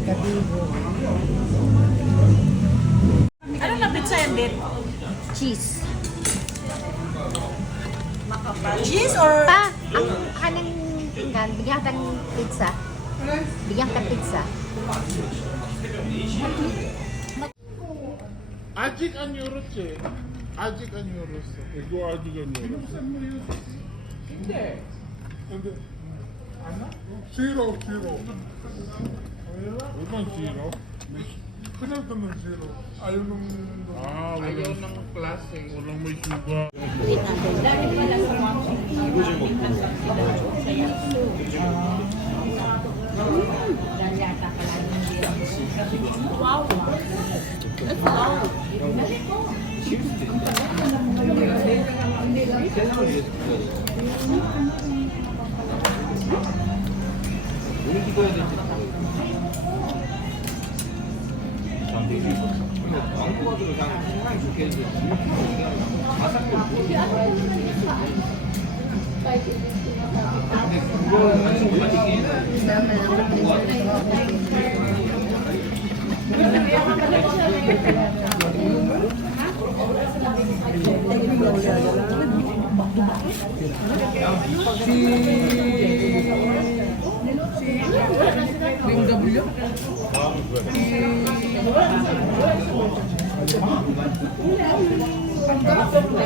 Katibo. Ano na pizza yan, Dit? Cheese. Cheese or... Pa, ang kanang tingkan, bigyan ka ng pizza. Bigyan ka pizza. 아직 안 열었지? 아직 안 열었어. 이거 아직 안 열었어. 근데 싫어. 얼마나 싫어? 그냥 뜨면 싫어. ayaw ng klase. Walang may suga. Wow! That's long.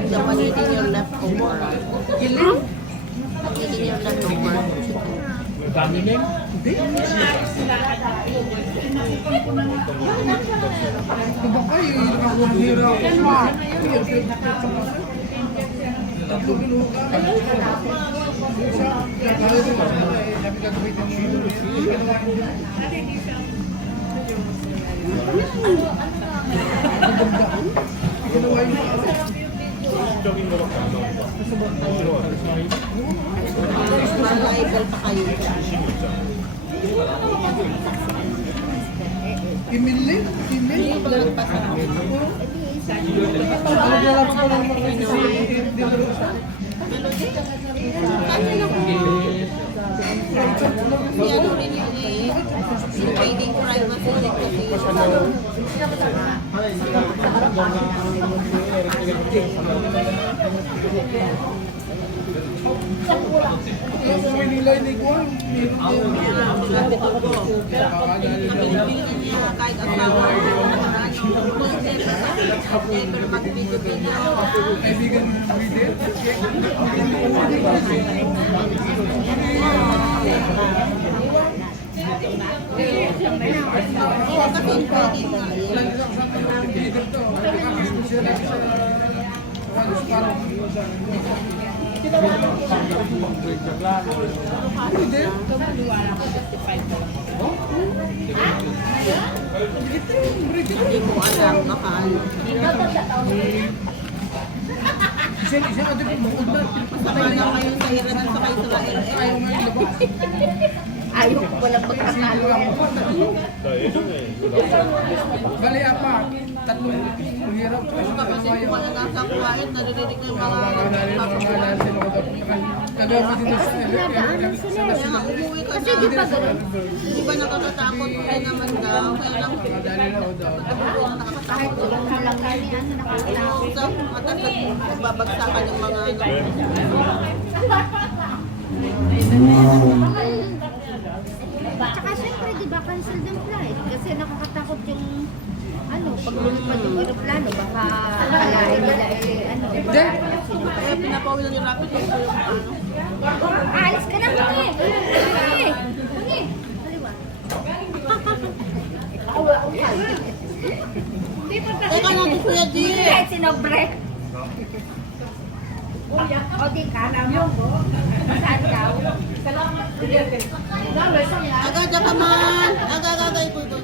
Dapat eating your leftover. Eating your leftover. Malibel pa kayo. Kimili? Si ano rin yun eh. Invading privacy recognition. Yung sa Manila, hindi ko alam. Kahit asawa, never mag-video-video. Kaibigan ng video. Oo, kasi invading nga Hindi ko alam, baka ano. Isa natin kung bukod na. Masama na kayo sa Iran at sa Israel. Ayaw nga yung labas. Ayaw ko walang pagkakalo. Bali apa? Tatlong hirap. Kasi kung wala nasa kuwain, naririnig ng mga Kagabi dito sa kaya nga umuwi ka na. Di ba nakakatakot rin naman daw? Kaya lang, Kahit tulong mo lang kami, ano nakakatakot. sa matagal babagsakan yung mga Tsaka syempre, di ba, cancel ng flight? Kasi nakakatakot yung, ano, pag lumipad yung aeroplano, baka akalain nila ano. kaya pinapawil yung rapid yung Alis ka na, Bungi! Bungi! Bungi! Kaliwa. Teka natin Kuya G. Kahit sinobre. O di ka, naman ko. Saan daw? Agad ka man. Agad. Ito.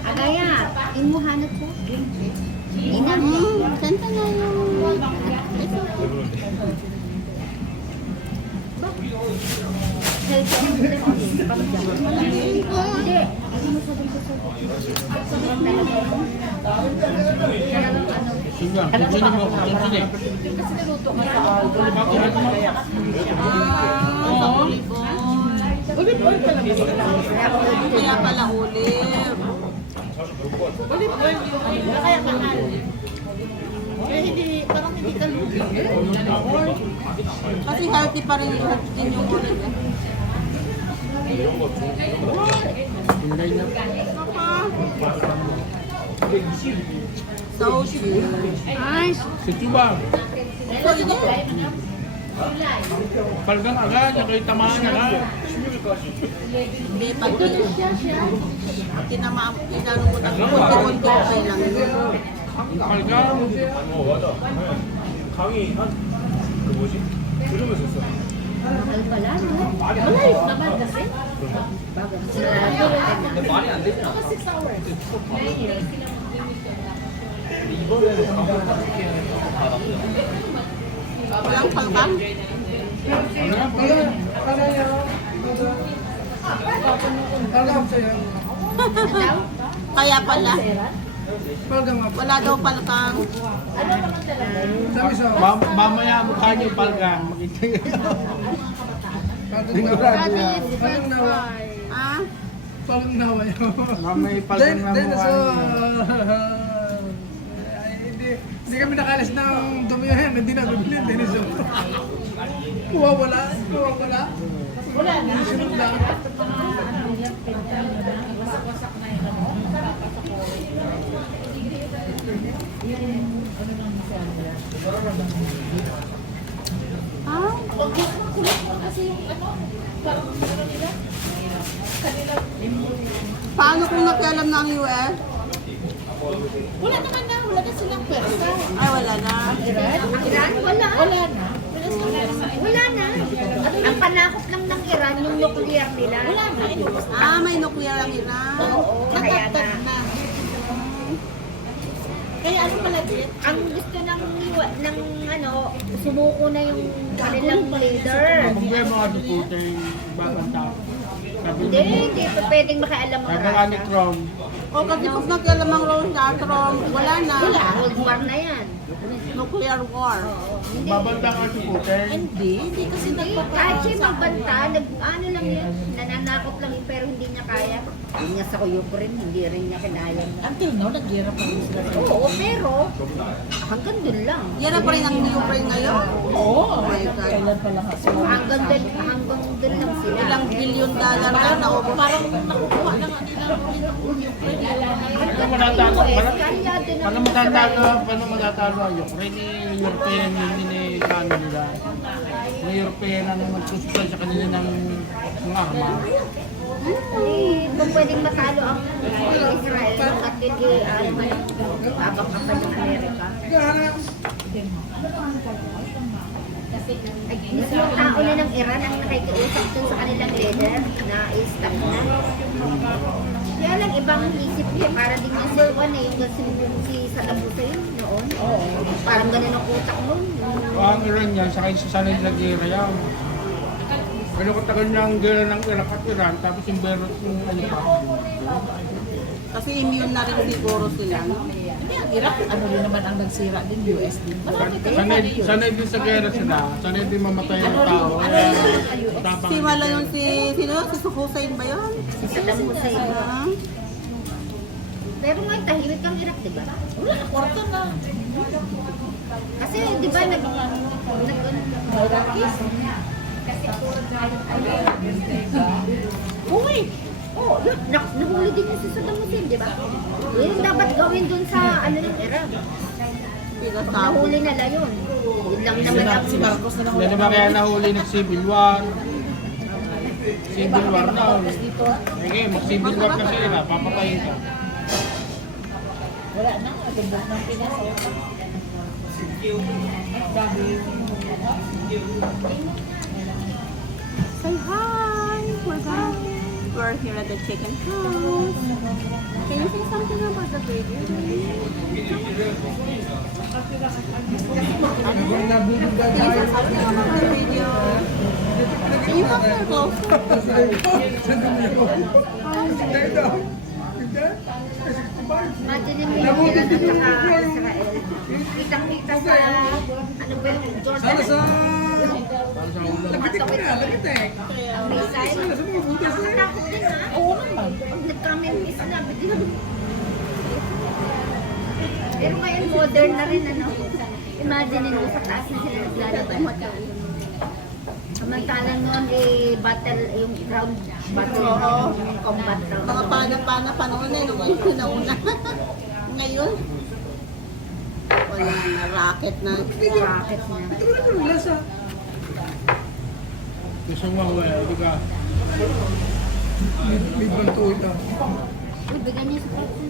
Agaya, imuhanap ko. Inam. Santa na yung... Cellphone. Sige, kukunin mo. Sige. Olive oil pala. Kaya pala olive. Olive oil yung kaya mahal. Kaya hindi, parang hindi ka lugi. Kasi healthy pa rin din yung olive. Hinday na. So cheap. Nice. Si Tuba. So ito. Palgang agad, yung tamaan agad. Hindi, pag tinama, inano mo na konti-konti okay lang. Palgang. Mahal pala, no? Malayos naman kasi. Walang palkang. Kaya pala. Wala daw palkang. Mamaya mukha niyo yung palgang. That is French fry. Ah? Parang nawa yun. Mamaya yung palgang na mukha niyo. Hindi kami nakalas ng dumi yan. Hindi na bibili. Dennis. Wala. Wala na. Sunod lang. Ah? Paano kung nakialam na ang US? Wala naman na, wala na silang pwersa. Ay, wala na. Iran? Wala. Wala na. Wala na. Ang panakot lang ng Iran, yung nuclear nila. Wala na, inubos na. Ah, may nuclear ang Iran. Kaya Natatag na. na. Kaya ano pala din? Ang gusto ng ano, sumuko na yung kanilang leader. Kung may mga supporting ibang tao. Sabi Hindi pa pwedeng makialam ang nga ni Russia. Crom, O kasi pag nakialam ang Rose Atron, wala na. Wala, Cold War na yan. Nuclear war. Hindi. babanda ka supporting. Hindi kasi Kahit siya nagpapasa. magbanta, ano lang yun, nananakot lang yun, pero hindi niya kaya. Hindi niya sa Ukraine, hindi rin niya kinaya. Until now, naghirap pa rin sila. Oo, pero hanggang dun lang. Yan na pa rin ang Ukraine ngayon. Oo. Oh my God. Kailan pa lang kasi. Hanggang dun lang sila. Ilang billion dollar na Parang naubos. parang nakukuha na nga nila ulit ng Ukraine. Paano matatalo? Paano Paano matatalo ang Ukraine? European Union ni kano nila. May European na nagsusupply sa kanila ng mga arma. Hindi pwedeng matalo ang Israel at hindi babangkapan ng Amerika. Mismo tao na ng Iran ang nakikiusap dun sa kanilang leader na i-stop na. Kaya lang ibang isip niya, para din yung si Juan eh, yung si Saddam Hussein noon. Parang ganun ang utak nun. Ang Iran yan, sa sanay na gera yan. Ano katagal niya ang gera ng Iraq at Iran, tapos yung Beirut yung ano pa. Kasi immune na rin siguro sila. No? Hindi, ang Iraq, ano rin naman ang nagsira din, US din. Marami kayo Sanay din sa gera sila, sanay din mamatay ang tao. Tapang Si wala yun sino? Si Hussein ba yun? Si Saddam Hussein. Ah? Pero ngayon tahimik ang Iraq, di ba? Wala, kwarto na. Kasi di ba Iraqis. Uy! oh, yun, nahuli din yung si Saddam Hussein, di ba? Yun dapat gawin dun sa ano ng Iraq. Pinasabi. Nahuli nila yun. Yun lang naman ang Si Marcos na Hindi naman kaya nahuli ng Civil War. Civil War na. dito. Okay, mag-Civil War kasi na, papatayin ka. Wala na, agad ng Pinas. Say hi! We're here at the chicken house. Can you say something about the baby? Can you say something about the video? Can you come here closer? Imagine mo yung Iran at saka Israel. Kitang-kita sa, ano ba yung Jordan? Sana sa... Para sa ulo. Lapitik mo na, lapitik. Ang missile. Sana sa mga butas na. Nakatakot din ha. Oo naman. Pag nagka-miss na, biglang. Pero ngayon modern na rin ano. Imagine mo sa taas na sila naglalabas. Samantalang noon battle, yung ground battle, yung combat round. Mga pana-pana panahon na nung una. Ngayon, wala na, rocket na. Rocket na. Ito ko naman ang lasa. Gusto mo, di ba? May banto ito. Uy, bigyan niyo sa pati.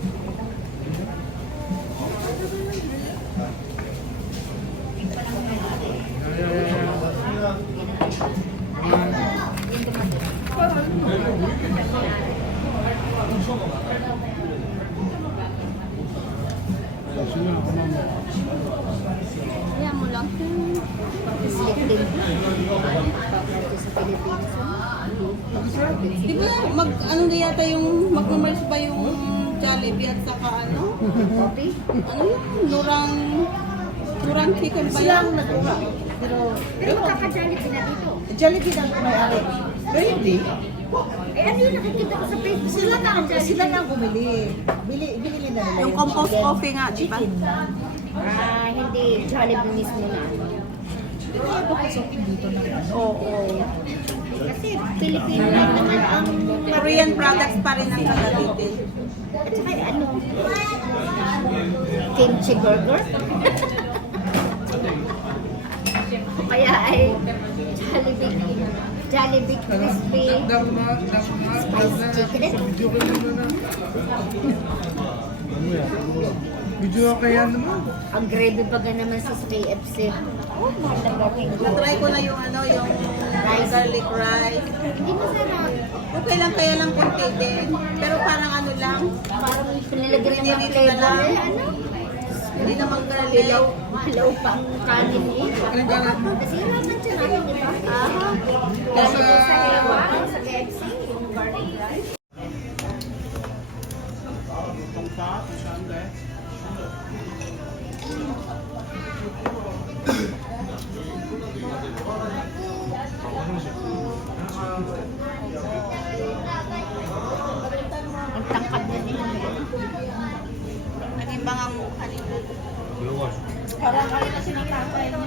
Gusto niya, kumama. Kaya mo lang. Slick din. Papunta sa Pilipinas. Di ba, ano na yata yung, magmamars ba yung Jollibee at saka ano? Coffee? Ano yung Nurang chicken ba Sila yan? ang nagawa. Pero magkaka-Jollibee na dito. Jollibee na may-ari. Pero hindi. Eh ano yung nakikita ko sa Facebook? Sila na ang bumili. Binili na nila Yung compost chicken. coffee nga, di ba? Chicken. Hindi Jollibee mismo na. Pero ay papasukin dito na. Oo. Kasi Pilipino lang naman ang Korean products pa rin ang gagamitin. At saka ano? Kimchi burger? O kaya ay Jollibee crispy spicy chicken. Video ko naman na. Ano yan? Siguro. Video ko kaya naman. Ang gravy baga naman sa KFC. Oh, malagating. Na-try ko na yung ano, yung garlic rice. Hindi masarap. Okay lang, kaya lang konti din. Pero parang ano lang, Parang pinilagyan niya ng flavor. Eh, ano? hindi naman garlic. Hilaw pang kanin eh. Ano ba na? Kasi yun lang siya natin, di ba? Aha. Kasi sa hilawan, sa KFC, yung garlic rice. Ang tangkad na nila. Naging bangang mukha nila. Parang ayun na sinatapay niya.